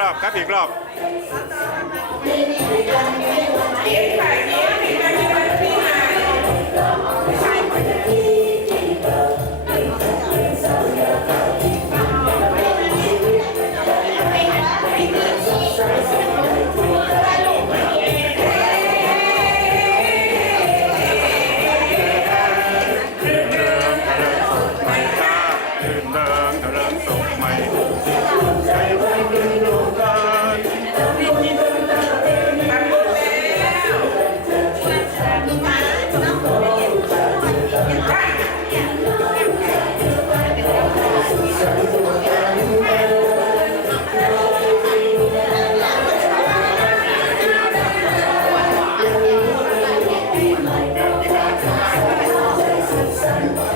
รอบครับอีกรอบเดินเดิน Amen.